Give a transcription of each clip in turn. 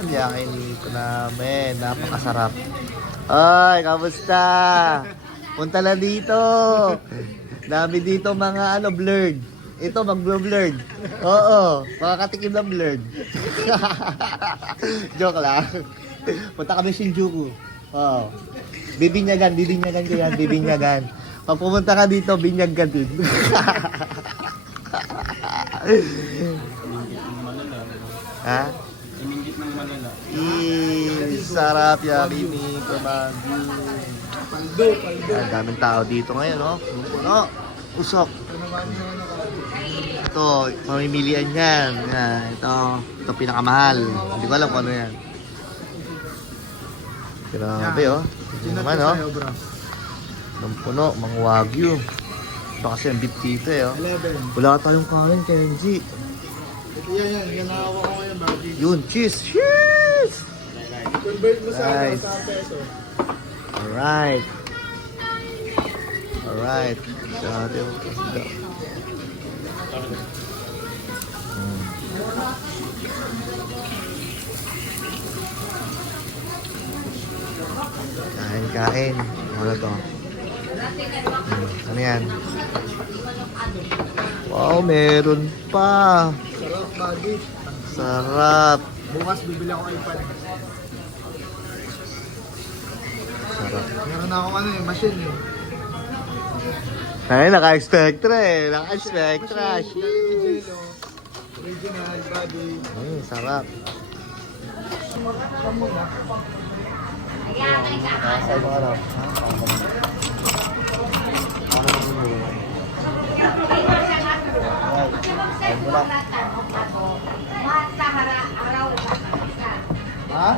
Yan, yakinito namin. Napakasarap. Ay, kamusta? Punta na dito. Dami dito mga blurred. Ito, mag-blurred. Oo, makakatikim ng blurred. Joke lang. Punta kami Shinjuku. Oo. Bibinyagan ko yan, bibinyagan. Pag pumunta ka dito, binyag ka dun. Ha? Iminggit ng malala. Sarap yakini kumagi. Paldo. Ang daming tao dito ngayon, no? Puno. Usok. Ito, mamimilian yan. Yan. Ito pinakamahal. Hindi ko alam kung ano yan. Grabe, oh. Ito naman, oh. Ng puno, mga wagyu. Ito kasi ang beef dito, eh, oh. 11. Wala tayong kain, Kenji. Yan nahawa ko ngayon, Baggy. Yun, cheese! Cheese! Convert mo sa Nice. sa peso. Alright. Alright. Dati yung isda. Kain. Ano to? Ano yan? Wow, meron pa. Sarap, Baggy. Sarap. Bukas bibili ako iPad. Sarap. Meron ako machine eh. Ay, naka-Spectra eh. Naka-Spectra. Sheesh. Original, Baggy. Sarap. Nasa ibang araw. Ha?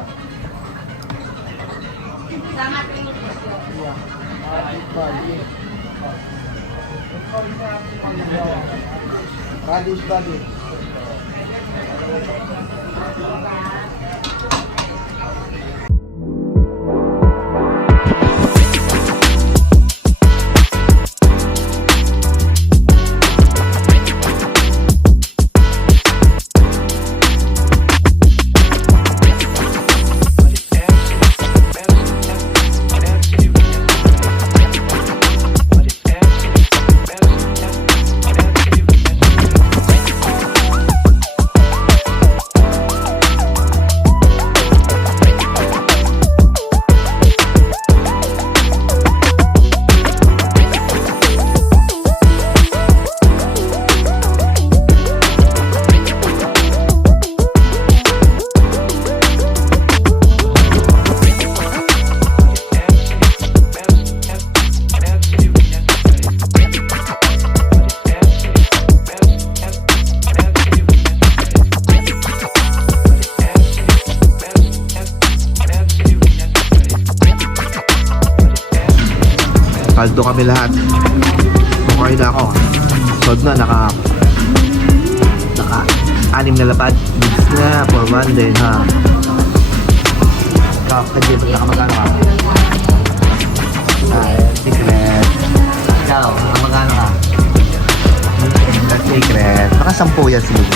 Radish body. Kaldo kami lahat. Okay na ako. Sod na, naka-anim na lapad. Bigs na, for one day, ha. Kasi nakamagano ka? Secret. Ikaw, nakamagano ka? That's secret. Nakasampu yan sila.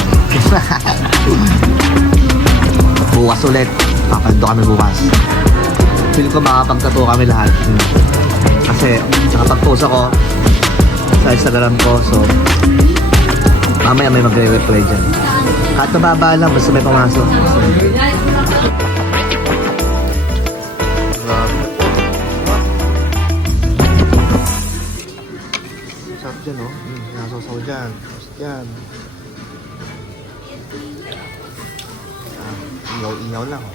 Bukas ulit. Kakaldo kami bukas. Feel ko makapagtato kami lahat. Kasi nakapag-post ako sa Instagram ko, so mamaya may magre-reply dyan. Kahit nababa lang, basta may pumasok. Sarap dyan, oh. Nasasaw dyan. Yan. Iyaw lang, oh.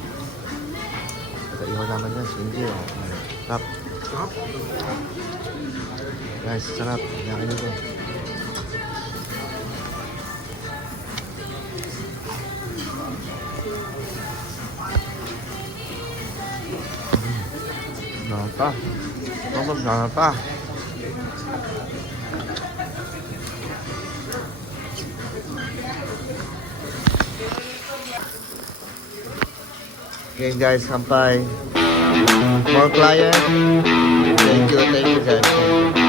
Iyaw naman yan, hindi, oh. Sarap. Guys, sarap. Yakin nito. Nata. Nata. Okay guys, sampai. More client. Thank you guys.